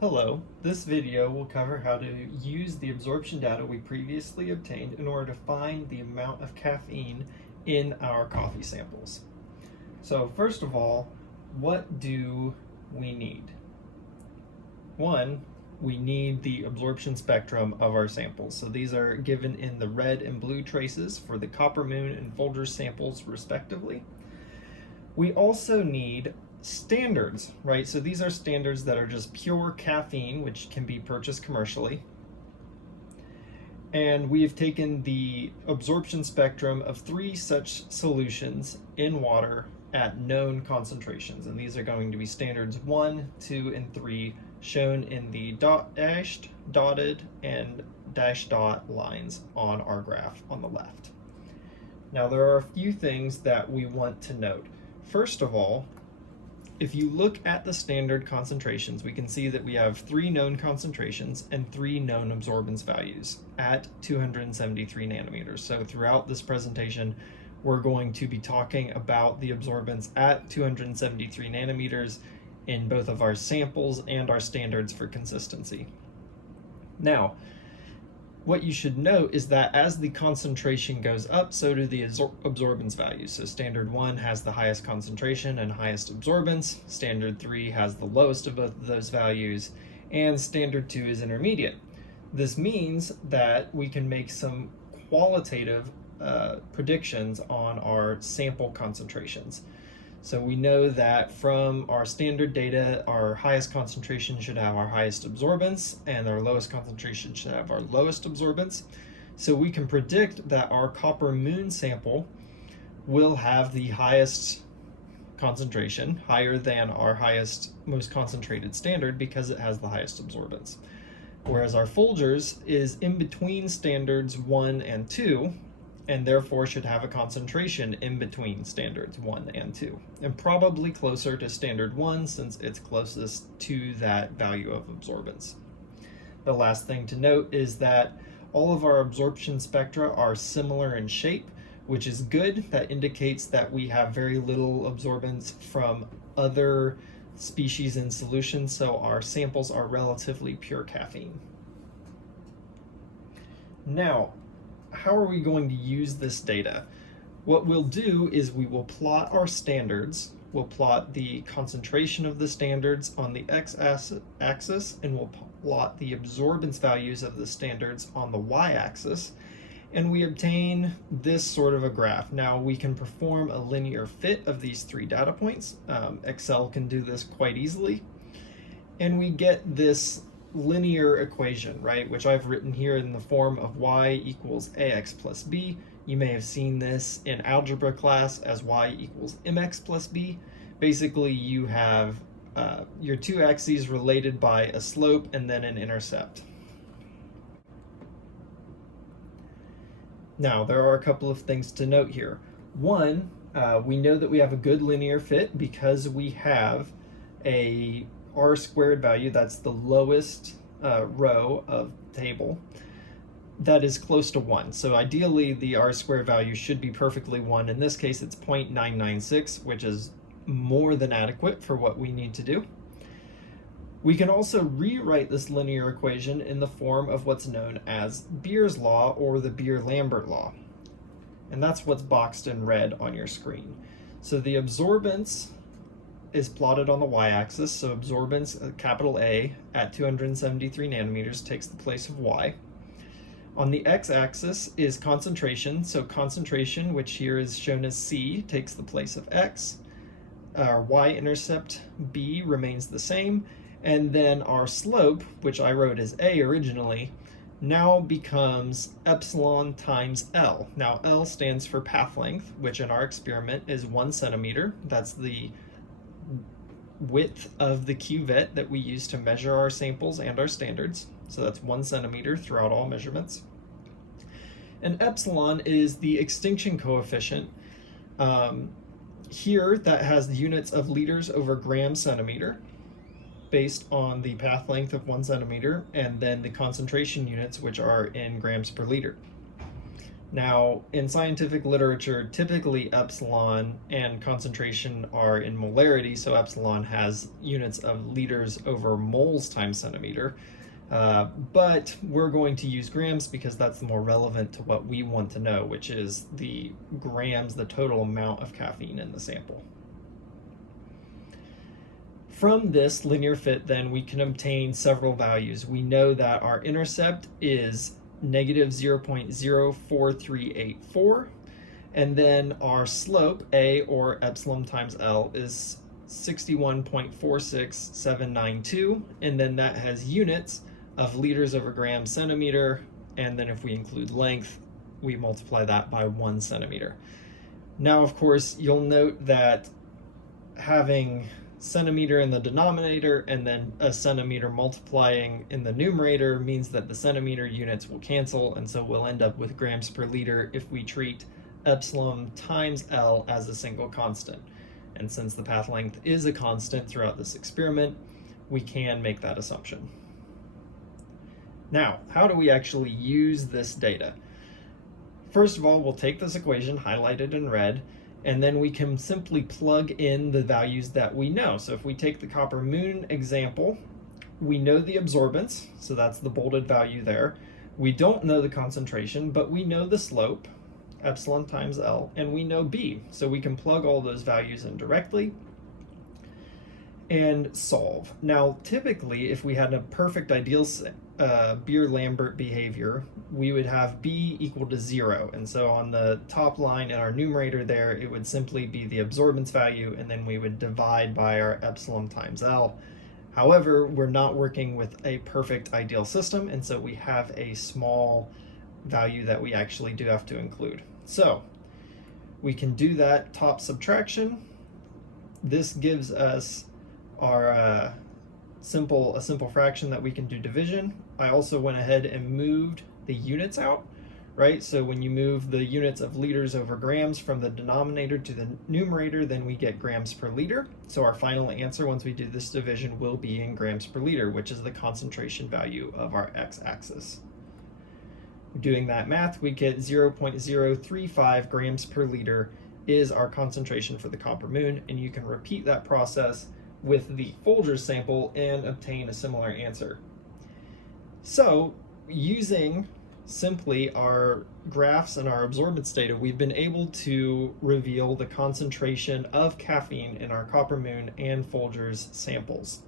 Hello, this video will cover how to use the absorption data we previously obtained in order to find the amount of caffeine in our coffee samples. So first of all, what do we need? One, we need the absorption spectrum of our samples. So these are given in the red and blue traces for the Copper Moon and Folgers samples respectively. We also need standards, right? So these are standards that are just pure caffeine, which can be purchased commercially. And we have taken the absorption spectrum of 3 such solutions in water at known concentrations. And these are going to be standards 1, 2, and 3 shown in the dashed, dotted, and dash dot lines on our graph on the left. Now there are a few things that we want to note. First of all, if you look at the standard concentrations, we can see that we have 3 known concentrations and 3 known absorbance values at 273 nanometers. So throughout this presentation, we're going to be talking about the absorbance at 273 nanometers in both of our samples and our standards for consistency. Now, what you should note is that as the concentration goes up, so do the absorbance values. So standard 1 has the highest concentration and highest absorbance, standard 3 has the lowest of both of those values, and standard 2 is intermediate. This means that we can make some qualitative predictions on our sample concentrations. So we know that from our standard data, our highest concentration should have our highest absorbance, and our lowest concentration should have our lowest absorbance. So we can predict that our Copper Moon sample will have the highest concentration, higher than our highest, most concentrated standard, because it has the highest absorbance. Whereas our Folgers is in between standards 1 and 2, and therefore should have a concentration in between standards 1 and 2, and probably closer to standard 1 since it's closest to that value of absorbance. The last thing to note is that all of our absorption spectra are similar in shape, which is good. That indicates that we have very little absorbance from other species in solution, so our samples are relatively pure caffeine. Now, how are we going to use this data? What we'll do is we will plot our standards. We'll plot the concentration of the standards on the x-axis, and we'll plot the absorbance values of the standards on the y-axis, and we obtain this sort of a graph. Now we can perform a linear fit of these 3 data points. Excel can do this quite easily, and we get this linear equation, right, which I've written here in the form of y equals ax plus b. You may have seen this in algebra class as y equals mx plus b. Basically, you have your 2 axes related by a slope and then an intercept. Now, there are a couple of things to note here. One, we know that we have a good linear fit because we have a r squared value, that's the lowest row of the table, that is close to 1. So ideally the r squared value should be perfectly 1. In this case it's 0.996, which is more than adequate for what we need to do. We can also rewrite this linear equation in the form of what's known as Beer's law, or the Beer-Lambert law. And that's what's boxed in red on your screen. So the absorbance is plotted on the y-axis, so absorbance, capital A, at 273 nanometers takes the place of y. On the x-axis is concentration, so concentration, which here is shown as C, takes the place of x. Our y-intercept B remains the same, and then our slope, which I wrote as A originally, now becomes epsilon times L. Now L stands for path length, which in our experiment is 1 centimeter. That's the width of the cuvette that we use to measure our samples and our standards. So that's 1 centimeter throughout all measurements. And epsilon is the extinction coefficient. Here that has the units of liters over gram centimeter based on the path length of 1 centimeter, and then the concentration units, which are in grams per liter. Now, in scientific literature, typically epsilon and concentration are in molarity, so epsilon has units of liters over moles times centimeter. But we're going to use grams because that's the more relevant to what we want to know, which is the grams, the total amount of caffeine in the sample. From this linear fit, then, we can obtain several values. We know that our intercept is negative 0.04384, and then our slope, A, or epsilon times L, is 61.46792, and then that has units of liters over grams centimeter, and then if we include length, we multiply that by 1 centimeter. Now, of course, you'll note that having centimeter in the denominator and then a centimeter multiplying in the numerator means that the centimeter units will cancel, and so we'll end up with grams per liter if we treat epsilon times L as a single constant. And since the path length is a constant throughout this experiment, we can make that assumption. Now, how do we actually use this data? First of all, we'll take this equation highlighted in red, and then we can simply plug in the values that we know. So if we take the copper moon example, we know the absorbance, so that's the bolded value there. We don't know the concentration, but we know the slope, epsilon times L, and we know B. So we can plug all those values in directly and solve. Now, typically, if we had a perfect ideal Beer-Lambert behavior, we would have B equal to 0. And so on the top line in our numerator there, it would simply be the absorbance value, and then we would divide by our epsilon times L. However, we're not working with a perfect ideal system, and so we have a small value that we actually do have to include. So we can do that top subtraction. This gives us our simple fraction that we can do division. I also went ahead and moved the units out, right? So when you move the units of liters over grams from the denominator to the numerator, then we get grams per liter. So our final answer once we do this division will be in grams per liter, which is the concentration value of our x-axis. Doing that math, we get 0.035 grams per liter is our concentration for the copper moon, and you can repeat that process with the Folgers sample and obtain a similar answer. So, using simply our graphs and our absorbance data, we've been able to reveal the concentration of caffeine in our copper moon and Folgers samples.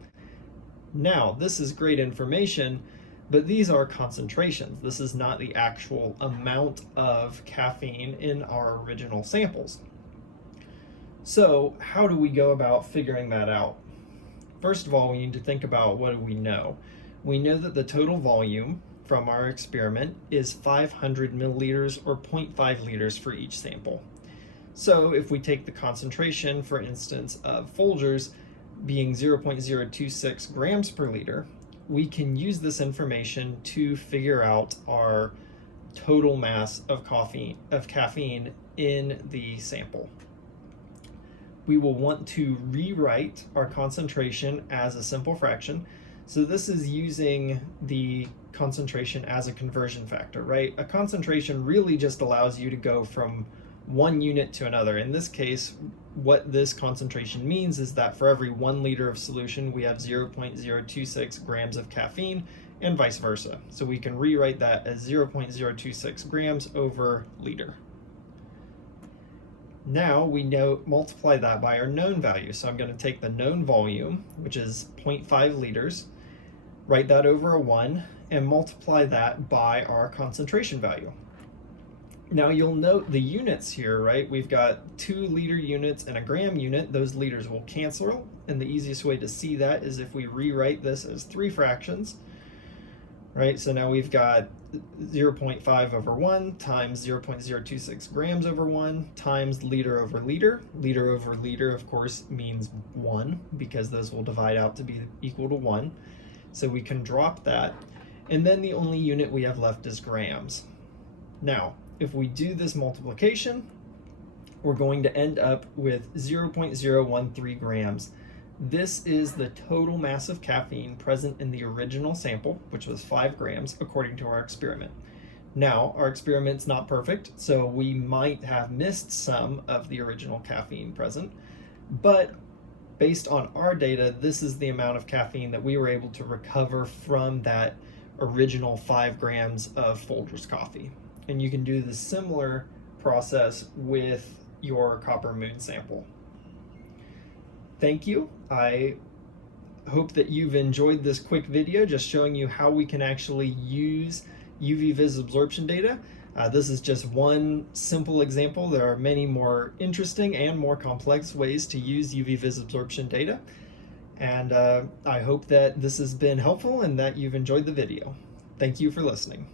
Now, this is great information, but these are concentrations. This is not the actual amount of caffeine in our original samples. So how do we go about figuring that out? First of all, we need to think about what do we know. We know that the total volume from our experiment is 500 milliliters or 0.5 liters for each sample. So if we take the concentration, for instance, of Folgers being 0.026 grams per liter, we can use this information to figure out our total mass of caffeine in the sample. We will want to rewrite our concentration as a simple fraction. So this is using the concentration as a conversion factor, right? A concentration really just allows you to go from one unit to another. In this case, what this concentration means is that for every 1 liter of solution, we have 0.026 grams of caffeine, and vice versa. So we can rewrite that as 0.026 grams over liter. Now we multiply that by our known value. So I'm going to take the known volume, which is 0.5 liters, write that over a 1, and multiply that by our concentration value. Now you'll note the units here, right? We've got 2 liter units and a gram unit. Those liters will cancel, and the easiest way to see that is if we rewrite this as 3 fractions, right? So now we've got 0.5 over 1 times 0.026 grams over 1 times liter over liter. Liter over liter, of course, means 1 because those will divide out to be equal to 1. So we can drop that. And then the only unit we have left is grams. Now, if we do this multiplication, we're going to end up with 0.013 grams. This is the total mass of caffeine present in the original sample, which was 5 grams, according to our experiment. Now, our experiment's not perfect, so we might have missed some of the original caffeine present, but based on our data, this is the amount of caffeine that we were able to recover from that original 5 grams of Folgers coffee. And you can do the similar process with your copper moon sample. Thank you. I hope that you've enjoyed this quick video just showing you how we can actually use UV-Vis absorption data. This is just one simple example. There are many more interesting and more complex ways to use UV-Vis absorption data. And I hope that this has been helpful and that you've enjoyed the video. Thank you for listening.